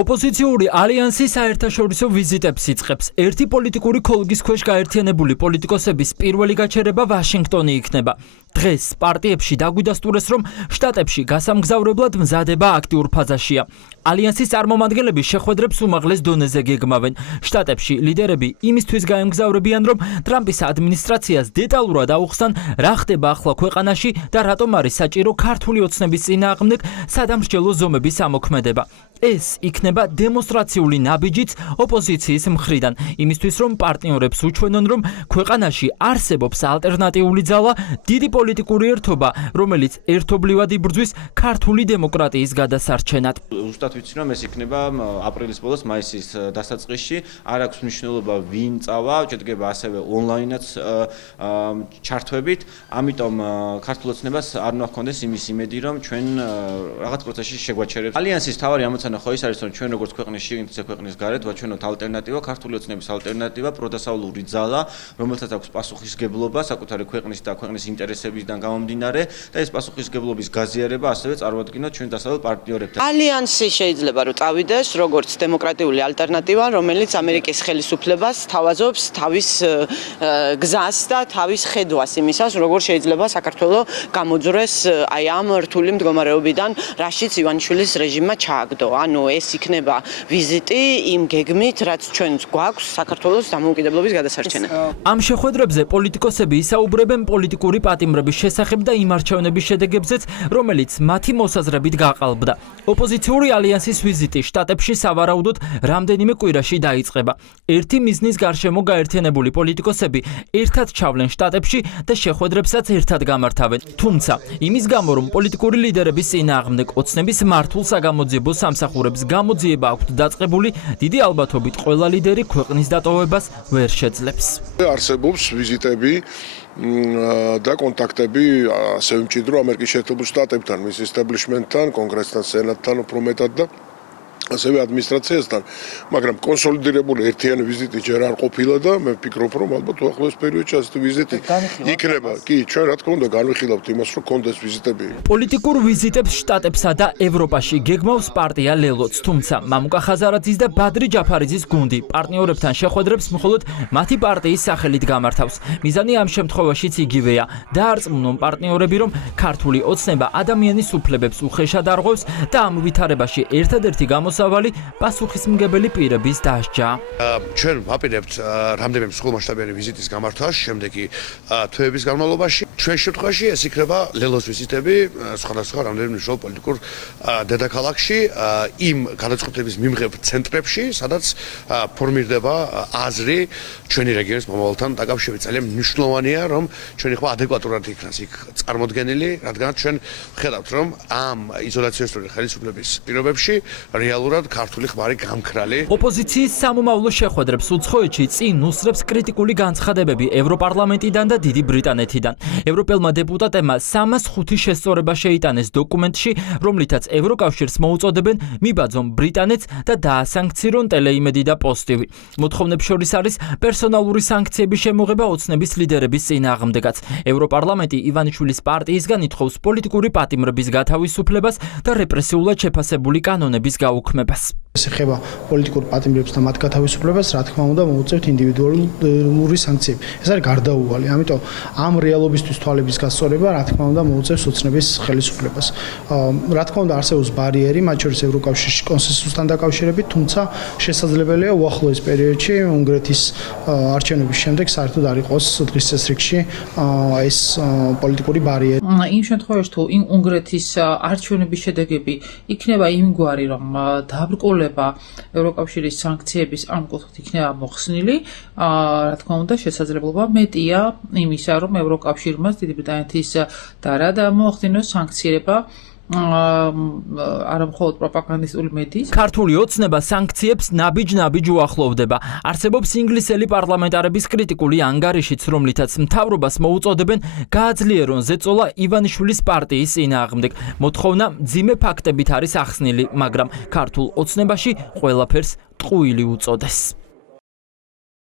ოპოზიციური ალიანსი საერთაშორისო ვიზიტებს იწყებს. ერთი პოლიტიკური ქოლგის ქვეშ გაერთიანებული პოლიტიკოსების პირველი გაჩერება ვაშინგტონი იქნება. დღეს პარტიებში დაგვიდასტურეს, რომ შტატებში გასამგზავრებლად მზადება აქტიურ ფაზაშია. ალიანსის წარმომადგენლები შეხვედრებს უმაღლეს დონეზე გეგმავენ. შტატებში ლიდერები იმისთვის გაემგზავრებიან, რომ ტრამპის ადმინისტრაციას დეტალურად აუხსნან, რა ხდება ახლა ქვეყანაში და რატომ არის საჭირო ქართული ოცნების წინააღმდეგ სადამსჯელო ზომების ამოქმედება. ეს იქნება დემონსტრაციული ნაბიჯიც ოპოზიციის მხრიდან, იმისთვის რომ პარტნიორებს უჩვენონ, რომ ქვეყანაში არსებობს ალტერნატიული ძალა, დიდი პოლიტიკური ერთობა, რომელიც ერთობლივად იბრძვის ქართული დემოკრატიის გადასარჩენად. Ზუსტად ვიცი, რომ ეს იქნება აპრილის ბოლოს, მაისის დასაწყისში. არ აქვს მნიშვნელობა ვინ წავა, შედგება ასევე ონლაინაც ჩართვებით, ამიტომ ქართულ ოცნებას არ უნდა ჰქონდეს იმის იმედი, რომ ჩვენ რაღაც პროცესში შეგვაჩერებს. ალიანსის თავარი ამოცანა ხო ის არის, რომ ჩვენ როგორც ქვეყნის შიგნით, ისე ქვეყნის გარეთ ვაჩვენოთ ალტერნატივა, ქართული ოცნების ალტერნატივა, პროდასავლური ძალა, რომელსაც აქვს პასუხისგებლობა საკუთარი ქვეყნის და ქვეყნის ინტერესებიდან გამომდინარე და ეს პასუხისგებლობის გაზიარება ასევე წარმოადგინოთ ჩვენ დასავლელ პარტნიორებთან. ალიანსი შეიძლება რომ წავიდეს როგორც დემოკრატიული ალტერნატივა, რომელიც ამერიკის ხელისუფლებას თავაზობს თავის გზას და თავის ხედვას იმისას, როგორ შეიძლება საქართველო გამოძვრეს აი ამ რთული მდგომარეობიდან, რაშიც ივანიშვილის რეჟიმმა ჩააგდო. ანუ ეს იქნება ვიზიტი იმ გეგმით, რაც ჩვენს გვაქვს საქართველოს დამოუკიდებლობის გადასარჩენად. ამ შეხვედრებზე პოლიტიკოსები ისაუბრებენ პოლიტიკური პატიმრების შესახებ და იმ არჩევნების შედეგებზეც, რომელიც მათი მოსაზრებით გაყალბდა. ოპოზიციური ალიანსის ვიზიტი შტატებში სავარაუდოდ რამდენიმე კვირაში დაიწყება. ერთი მიზნის გარშემო გაერთიანებული პოლიტიკოსები ერთად ჩავლენ შტატებში და შეხვედრებსაც ერთად გამართავენ. თუმცა, იმის გამო, რომ პოლიტიკური ლიდერების წინააღმდეგ ოცნების მართულ საგამოძიებო სამსახურებს გამოძიება აქვთ დაწყებული, დიდი ალბათობით ყველა ლიდერი ქვეყნის დატოვებას ვერ შეძლებს. არსებობს ვიზიტები და კონტაქტები ასევე მჭიდრო ამერიკის შეერთებულ შტატებთან, მის ისტაბლიშმენტთან, კონგრესთან, სენატთან უფრო მეტად და ასევე ადმინისტრაციასთან, მაგრამ კონსოლიდირებული ერთიანი ვიზიტი ჯერ არ ყოფილა და მე ვფიქრობ, რომ ალბათ უახლოეს პერიოდში ასეთი ვიზიტი იქნება. კი, ჩვენ რა თქმა უნდა განვიხილავთ იმას, რომ კონდეს ვიზიტები. პოლიტიკურ ვიზიტებს შტატებსა და ევროპაში გეგმავს პარტია ლელოც, თუმცა მამუკა ხაზარაძის და ბადრი ჯაფარიძის გუნდი პარტნიორებთან შეხვედრებს მხოლოდ მათი პარტიის სახელით გამართავს. მიზანი ამ შემთხვევაშიც იგივეა. დაარწმუნონ პარტნიორები, რომ ქართული ოცნება ადამიანის უფლებებს უხეშად არღვევს და ამ ვითარებაში ერთადერთი გამოსავალი პასუხისმგებელი პირების დასჯა. ჩვენ ვაპირებთ რამდენიმე მსხვილმასშტაბიანი ვიზიტის გამართვას შემდეგი თვეების განმავლობაში. ჩვენ შემთხვევაში ეს იქნება ლელოს ვიზიტები სხვადასხვა რამდენიმე მნიშვნელოვან პოლიტიკურ დედაქალაქში, იმ გადაწყვეტილების მიმღებ ცენტრებში, სადაც ფორმირდება აზრი ჩვენი რეგიონის მომავალთან დაკავშირებით. ძალიან მნიშვნელოვანია, რომ ჩვენი ხმა ადეკვატურად იქნას იქ წარმოდგენილი, რადგან ჩვენ ვხედავთ, რომ ამ იზოლაციოსური ხელისუფლების პირობებში რეალურად ქართული ხმარი გამქრალი. ოპოზიციის სამომავლო შეხვედრებს უცხოეთში წინ უსწრებს კრიტიკული განცხადებები ევროპარლამენტიდან და დიდი ბრიტანეთიდან. ევროპელმა დეპუტატებმა 305 შესწორება შეიტანეს დოკუმენტში, რომლითაც ევროკავშირს მოუწოდებენ მიბაძონ ბრიტანეთს და დაასანქცირონ ტელეიმედი და პოსტივი. მოთხოვნებს შორის არის პერსონალური სანქციების შემოღება ოცნების ლიდერების წინააღმდეგაც. ევროპარლამენტი ივანიშვილის პარტიისგან ითხოვს პოლიტიკური პატიმრების გათავისუფლებას და რეპრესიულად შეფასებული კანონების გაუქმებას. ეს ეხება პოლიტიკურ პატიმრებს და მათ გათავისუფლებას, რა თქმა უნდა, მოუწევთ ინდივიდუალური სანქციები. ეს არის გარდაუვალი, ამიტომ ამ რეალობისთვის თვალების გასწორება, რა თქმა უნდა, მოუწევს ოცნების ხელისუფლებას. რა თქმა უნდა, არსებობს ბარიერი, მათ შორის ევროკავშირში კონსენსუსთან დაკავშირებით, თუმცა შესაძლებელია უახლოეს პერიოდში უნგრეთის არჩევნების შემდეგ საერთოდ არ იყოს დღის წესრიგში ეს პოლიტიკური ბარიერი. იმ შემთხვევაში თუ იმ უნგრეთის არჩევნების შედეგები იქნება იმგვარი, რომ დაბრკოლება ევროკავშირის სანქციების ამ კუთხით იქნება მოხსნილი, რა თქმა უნდა, შესაძლებლობა მეტია იმისა, რომ ევროკავშირმა დიდი ბრიტანეთის და რა მოახდინოს სანქცირება არა მხოლოდ პროპაგანდისტული მედიის. ქართული ოცნება სანქციებს ნაბიჯ-ნაბიჯ უახლოვდება. არსებობს ინგლისელი პარლამენტარების კრიტიკული ანგარიშიც, რომლითაც მთავრობას მოუწოდებენ გააძლიერონ ზეწოლა ივანიშვილის პარტიის წინააღმდეგ. მოთხოვნა მძიმე ფაქტებით არის ახსნილი, მაგრამ ქართულ ოცნებაში ყველაფერს ტყუილი უწოდეს.